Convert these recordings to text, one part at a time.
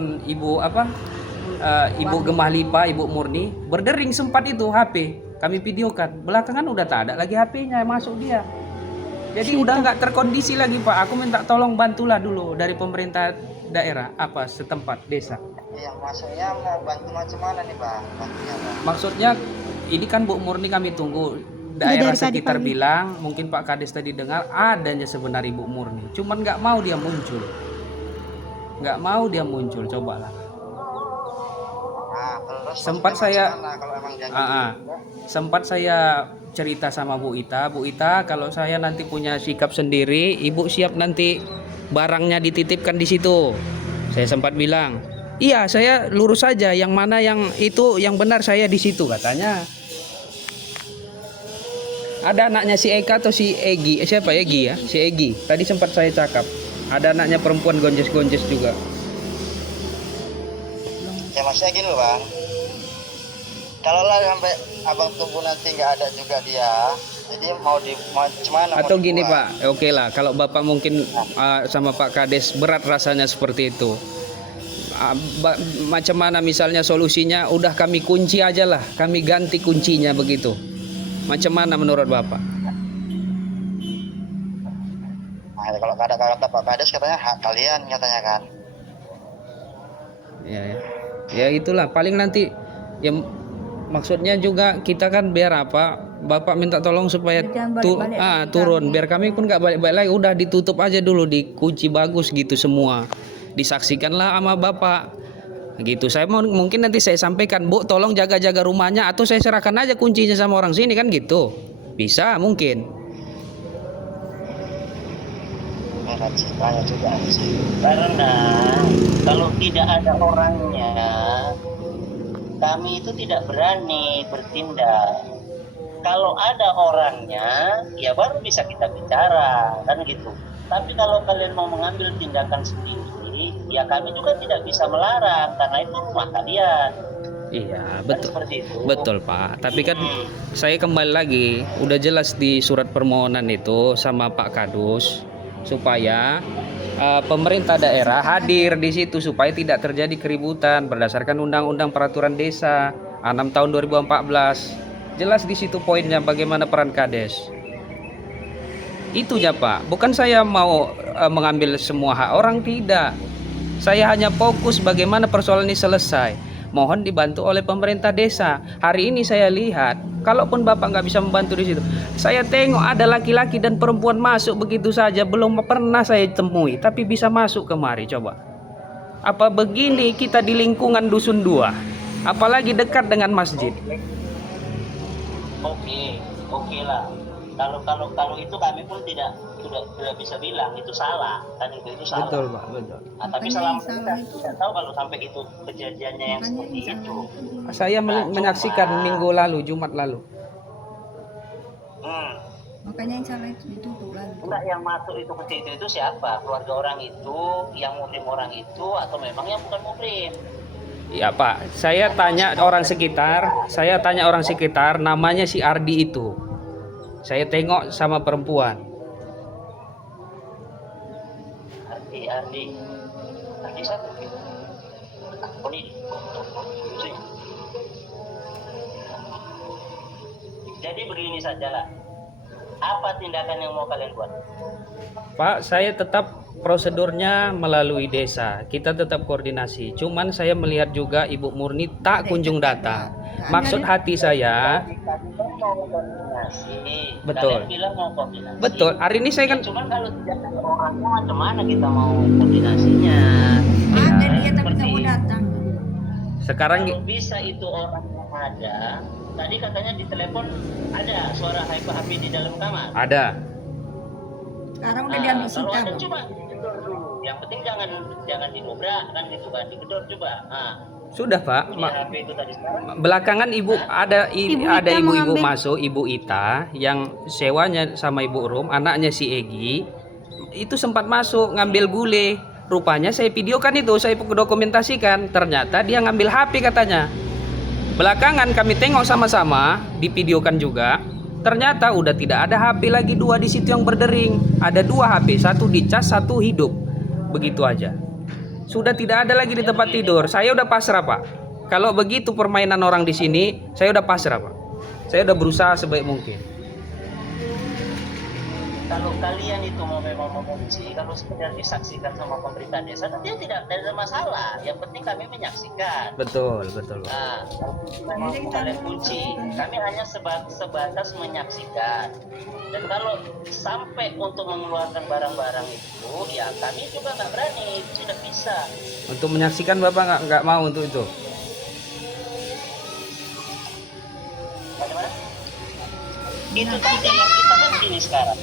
Ibu apa? Ibu Gemah Lipa, Ibu Murni berdering sempat itu HP. Kami videokan. Belakangan udah tak ada lagi HP-nya masuk dia. Jadi udah nggak terkondisi lagi Pak. Aku minta tolong bantulah dulu dari pemerintah daerah apa setempat desa. Yang masuknya mau bantu macam mana nih Pak? Bantunya Pak? Maksudnya ini kan Bu Murni kami tunggu Udah daerah dari tadi sekitar pagi. bilang mungkin Pak Kades tadi dengar adanya sebenarnya Ibu Murni. Cuman nggak mau dia muncul. Nggak mau dia muncul. Cobalah. Nah, terus Sempat maksudnya saya macam mana kalau emang janji sempat saya cerita sama Bu Ita, kalau saya nanti punya sikap sendiri, Ibu siap nanti barangnya dititipkan di situ. Saya sempat bilang, iya saya lurus saja, yang mana yang itu yang benar saya di situ katanya. Ada anaknya si Eka atau si Egi, siapa Egi ya? Si Egi. Tadi sempat saya cakap. Ada anaknya perempuan gonjes-gonjes juga. ya maksudnya gini loh Bang. Kalau lah sampai abang tunggu nanti nggak ada juga dia, jadi mau macam mana? Atau gini Pak, oke lah kalau Bapak mungkin sama Pak Kades berat rasanya seperti itu. Macam mana misalnya solusinya udah kami kunci aja lah, kami ganti kuncinya begitu. Macam mana menurut Bapak? Nah, kalau kata Pak Kades katanya hak kalian katanya kan. Ya itulah paling nanti ya maksudnya juga kita kan biar apa Bapak minta tolong supaya turun biar kami pun nggak balik-balik lagi, udah ditutup aja dulu, dikunci bagus gitu semua, disaksikanlah sama Bapak gitu. Saya mau mungkin nanti saya sampaikan, Bu tolong jaga-jaga rumahnya atau saya serahkan aja kuncinya sama orang sini kan gitu, bisa mungkin. Banyak juga sih. Karena kalau tidak ada orangnya, kami itu tidak berani bertindak. Kalau ada orangnya, ya baru bisa kita bicara, kan gitu. Tapi kalau kalian mau mengambil tindakan sendiri, ya kami juga tidak bisa melarang, karena itu rumah kalian. Iya Kan betul, seperti itu. betul Pak. Tapi kan saya kembali lagi, udah jelas di surat permohonan itu sama Pak Kadus supaya pemerintah daerah hadir di situ supaya tidak terjadi keributan berdasarkan Undang-Undang Peraturan Desa 6 tahun 2014. Jelas di situ poinnya bagaimana peran Kades. Itunya Pak. Bukan saya mau mengambil semua hak orang, tidak. Saya hanya fokus bagaimana persoalan ini selesai. Mohon dibantu oleh pemerintah desa. Hari ini saya lihat, kalaupun Bapak nggak bisa membantu di situ, saya tengok ada laki-laki dan perempuan masuk begitu saja, belum pernah saya temui, tapi bisa masuk kemari. Coba, apa begini kita di lingkungan dusun 2, apalagi dekat dengan masjid? Oke lah. Kalau itu kami pun tidak bisa bilang itu salah, kan itu salah. Betul Pak, betul. Nah, tapi selama kita tidak tahu kalau sampai itu kejadiannya yang seperti itu. Saya menyaksikan minggu lalu, Jumat lalu. Makanya yang salah itu ditutup lagi. Enggak, yang masuk itu ke situ itu siapa? Keluarga orang itu, yang muhrim orang itu, atau memang yang bukan muhrim? Ya Pak, saya tanya orang sekitar, namanya si Ardi itu. Saya tengok sama perempuan. Ardi satu. Ini. Jadi begini sajalah. Apa tindakan yang mau kalian buat? Pak, saya tetap prosedurnya melalui desa. Kita tetap koordinasi. Cuman saya melihat juga Ibu Murni tak kunjung datang. Maksud hati saya, betul. Kalian bilang mau koordinasi. Betul. Hari ini saya kan. Cuman kalau tidak ada orangnya, macam mana kita mau koordinasinya? Ada dia tapi nggak mau datang. Sekarang kalau bisa itu orang yang ada. Tadi katanya di telepon ada suara HP di dalam kamar. ada. Sekarang udah diambil Kalau sita. ada coba digedor dulu. Yang penting jangan dinobrak kan gitu kan. Digedor coba. Sudah Pak. HP itu tadi sekarang. Belakangan ada ibu-ibu mengambil. masuk, Ibu Ita yang sewanya sama Ibu Rum, anaknya si Egi, itu sempat masuk ngambil gule. Rupanya saya videokan itu, saya dokumentasikan. Ternyata dia ngambil HP katanya. Belakangan kami tengok sama-sama, divideokan juga. Ternyata udah tidak ada HP lagi dua di situ yang berdering. Ada 2 HP, satu dicas, satu hidup. Begitu aja. sudah tidak ada lagi di tempat tidur. Saya udah pasrah, Pak. Kalau begitu permainan orang di sini, saya udah pasrah, Pak. Saya udah berusaha sebaik mungkin. Kalau kalian itu memang mengunci, kalau sekedar disaksikan sama pemerintah desa, nanti tidak ada masalah. Yang penting kami menyaksikan. Betul, betul, Pak. Nah, kalau memang kalian kunci, kami hanya sebatas menyaksikan. Dan kalau sampai untuk mengeluarkan barang-barang itu, ya kami juga nggak berani, tidak bisa. Untuk menyaksikan Bapak nggak mau untuk itu. Bagaimana? Itu tadi yang kita kan ini sekarang.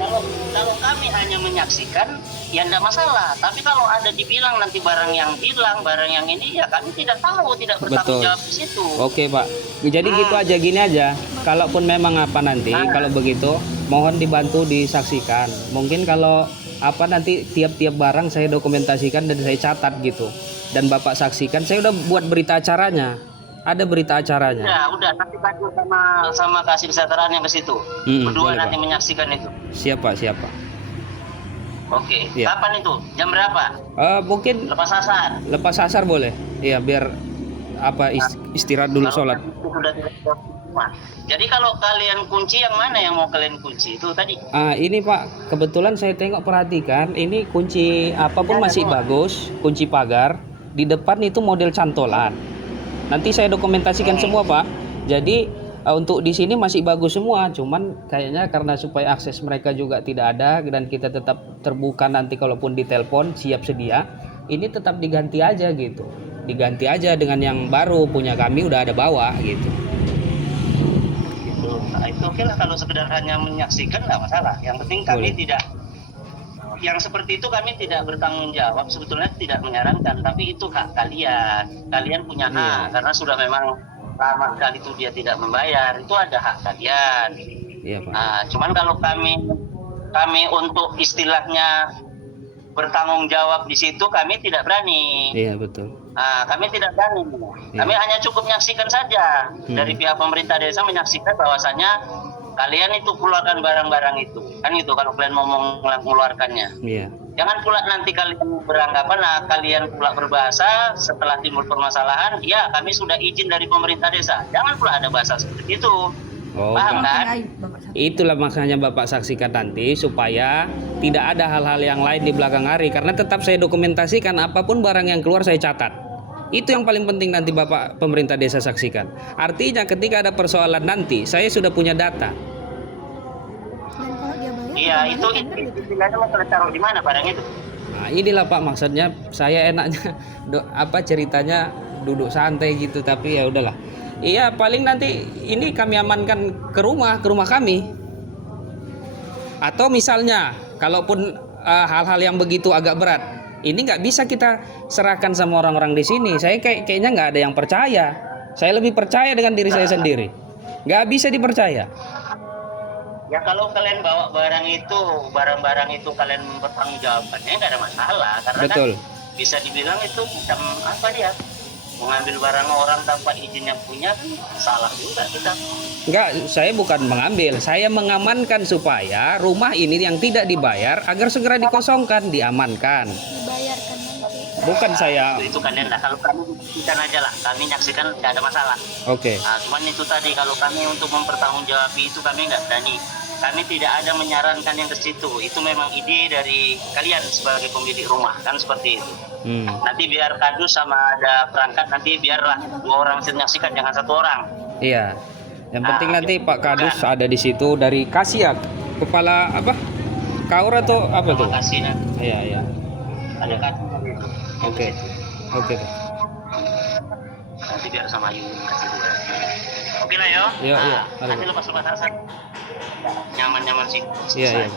Kalau kami hanya menyaksikan, ya tidak masalah. Tapi kalau ada dibilang nanti barang yang hilang, barang yang ini, ya kami tidak tahu, tidak bertanggung Betul. jawab di situ. Oke, Pak. Jadi gitu aja, gini aja. Kalaupun memang apa nanti, kalau begitu, mohon dibantu disaksikan. Mungkin kalau apa nanti tiap-tiap barang saya dokumentasikan dan saya catat gitu. Dan Bapak saksikan, saya udah buat berita acaranya. Ada berita acaranya. Udah nanti bantu sama kasih kesetaraan yang ke situ. Berdua boleh, nanti Pak. menyaksikan itu. Siapa? Oke. Iya. Kapan itu? Jam berapa? Mungkin Lepas asar. lepas asar boleh. Iya, biar apa istirahat dulu Kalau sholat. itu sudah tidak rumah. Jadi kalau kalian kunci, yang mana yang mau kalian kunci? Itu tadi. Ini Pak, kebetulan saya tengok perhatikan, ini kunci apapun Ada masih semua. bagus, kunci pagar. Di depan itu model cantolan. Nanti saya dokumentasikan semua, Pak. Jadi untuk di sini masih bagus semua, cuman kayaknya karena supaya akses mereka juga tidak ada dan kita tetap terbuka nanti kalaupun ditelepon siap sedia, ini tetap diganti aja gitu. Diganti aja dengan yang baru punya kami udah ada bawa gitu. Gitu. Nah, itu oke lah kalau sekedar hanya menyaksikan nggak masalah. Yang penting kami Boleh. tidak, yang seperti itu kami tidak bertanggung jawab. Sebetulnya tidak menyarankan, tapi itu hak kalian. Kalian punya hak karena sudah memang lama sekali itu dia tidak membayar. Itu ada hak kalian. Iya, Pak. Nah, cuman kalau kami untuk istilahnya bertanggung jawab di situ kami tidak berani. Iya, betul. Nah, kami tidak berani. Kami hanya cukup menyaksikan saja. Dari pihak pemerintah desa menyaksikan bahwasanya kalian itu keluarkan barang-barang itu. Kan itu kalau kalian mau mengeluarkannya. Iya. Jangan pula nanti kalian beranggapan, kalian pula berbahasa setelah timbul permasalahan, ya kami sudah izin dari pemerintah desa. Jangan pula ada bahasa seperti itu. Oh, Paham Pak. kan? Itulah makanya Bapak saksikan nanti supaya tidak ada hal-hal yang lain di belakang hari, karena tetap saya dokumentasikan apapun barang yang keluar saya catat. Itu yang paling penting nanti Bapak pemerintah desa saksikan. Artinya ketika ada persoalan nanti saya sudah punya data. Dan kalau dia bayar, Iya, itu istilahnya mau kalian taruh di mana barang itu? Nah, inilah Pak maksudnya saya enaknya ceritanya duduk santai gitu, tapi ya udahlah. Iya, paling nanti ini kami amankan ke rumah kami. Atau misalnya kalaupun hal-hal yang begitu agak berat, ini nggak bisa kita serahkan sama orang-orang di sini. Saya kayaknya nggak ada yang percaya. Saya lebih percaya dengan diri saya sendiri. Nggak bisa dipercaya. Ya kalau kalian bawa barang-barang itu kalian bertanggung jawabannya nggak ada masalah, karena Betul. kan bisa dibilang itu macam apa dia mengambil barang orang tanpa izin yang punya, kan salah juga kita. Enggak, saya bukan mengambil, saya mengamankan supaya rumah ini yang tidak dibayar agar segera dikosongkan, diamankan. dibayarkan nanti. Bukan saya. Itu kalian lah, kalau kami nyaksikan aja lah, kami nyaksikan nggak ada masalah. Oke. Nah, cuman itu tadi kalau kami untuk mempertanggungjawabi itu kami nggak berani. Kami tidak ada menyarankan yang ke situ. Itu memang ide dari kalian sebagai pemilik rumah, kan seperti itu. Nanti biar kadus sama ada perangkat, nanti biarlah 2 orang menyaksikan, jangan 1 orang. Iya. Yang penting nanti Pak Kadus ada di situ dari Kasiat, kepala apa? Kaur atau apa tuh? Terima kasih. Iya. Ada kadus itu. Oke. Oke, Pak. Nanti biar sama Ayu kasih juga. Oke lah yo. Iya. Nanti Halo, Pak. lepas asar. Nyaman-nyaman sih. Iya.